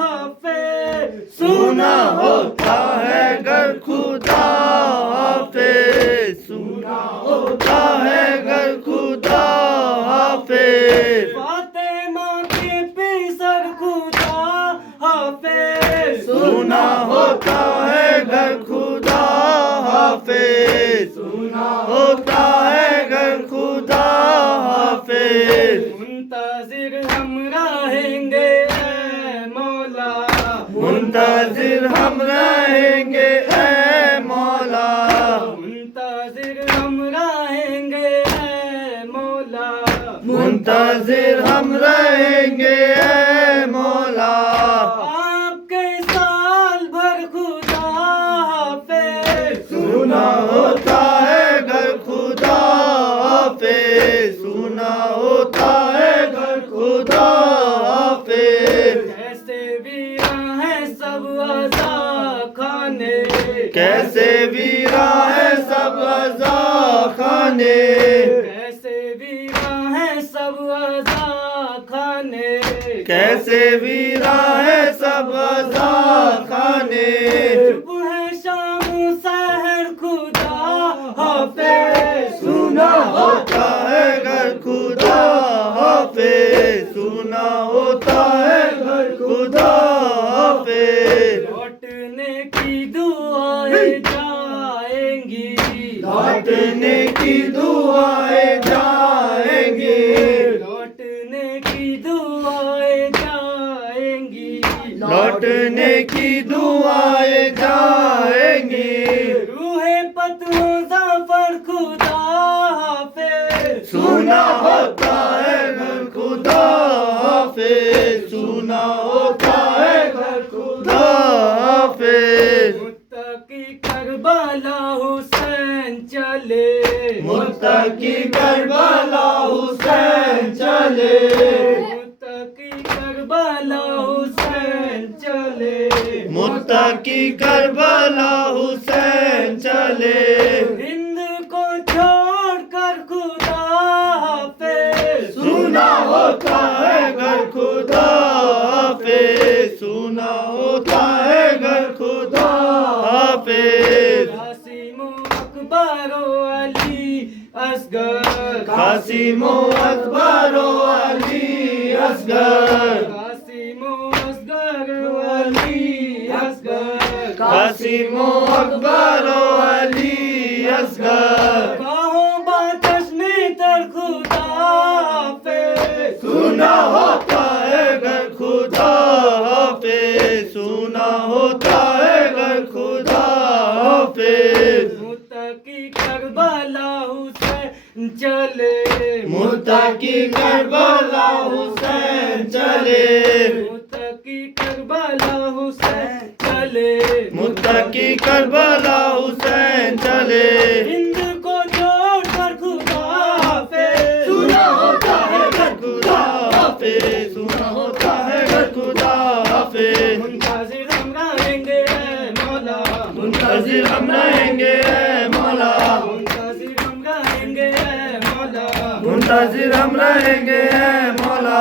हाफिज सुना होता है घर खुदा हाफिज सुना होता है घर खुदा हाफिज फातिमा के पिसर खुदा हाफिज सुना होता है घर खुदा हाफिज सुना होता है घर खुदा हाफिज मुंतजिर हम रहेंगे ऐ मौला मुंतजिर हम रहेंगे ऐ मौला मुंतजिर हम रहेंगे ऐ मौला मुंतजिर हम रहेंगे ऐ मौला आपके साल भर खुदा हाफिज सुना होता है घर खुदा हाफिज सुना होता है घर खुदा हाफिज कैसे वीरा है सब अज़ा खाने कैसे वीरा है सब अज़ा खाने कैसे वीरा है सब अज़ा खाने कैसे वीरा है सब अज़ा खाने चुप है शाम सहर खुदा हाफिज सुना होता है घर खुदा हाफिज सुना होता है घर खुदा हाफिज लौटने की दुआएं जाएंगी लौटने की दुआएं जाएंगी लौटने की दुआएं जाएंगी लौटने की दुआएं जाएंगी रूहे पतलों जाफर खुदा हाफिज सुना होता है घर खुदा हाफिज सुना होता है घर खुदा हाफिज मुत्तकी करबला हुसैन चले मुत्तकी करबला हुसैन चले मुत्तकी करबला हुसैन चले मुत्तकी करबला हुसैन चले हिंद को छोड़ कर खुदा हाफिज सुना होता है घर खुदा हाफिज सुना होता है घर खुदा हाफिज कासिम अकबर अली असगर कासिम अकबर अली असगर कासिम असगर अली असगर कासिम अकबर अली असगर कहो बातश में तर खुदा हाफिज सुना होता है घर खुदा हाफिज सुना होता है घर खुदा हाफिज मुत्तकी करबला हुसैन चले मुत्तकी करबला हुसैन चले मुत्तकी करबला हुसैन चले मुत्तकी करबला हुसैन चले हिंद को छोड़ कर खुदा हाफिज सुना होता है घर खुदा हाफिज सुना होता है घर खुदा हाफिज मुंतजिर हम रहेंगे ऐ मौला मुंतजिर हम रहेंगे ऐ मौला मुंतजिर हम रहेंगे ऐ मौला मुंतजिर हम रहेंगे ऐ मौला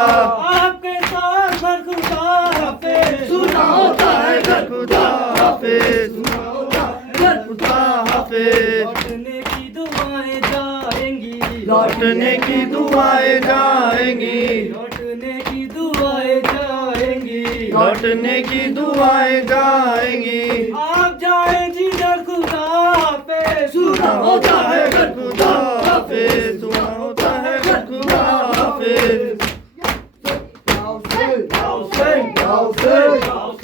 आपके साथ भर खुदा हाफिज सुना होता है घर खुदा हाफिज सुना होता है घर खुदा हाफिज लौटने की दुआएं जाएंगी लौटने की दुआएं जाएंगी लौटने की दुआएं जाएंगी लौटने की दुआएं जाएंगी आप जाए जिधर खुदा हाफिज सुना होता है घर खुदा हाफिज सुना होता है घर खुदा हाफिज I'll sing, I'll sing, I'll sing.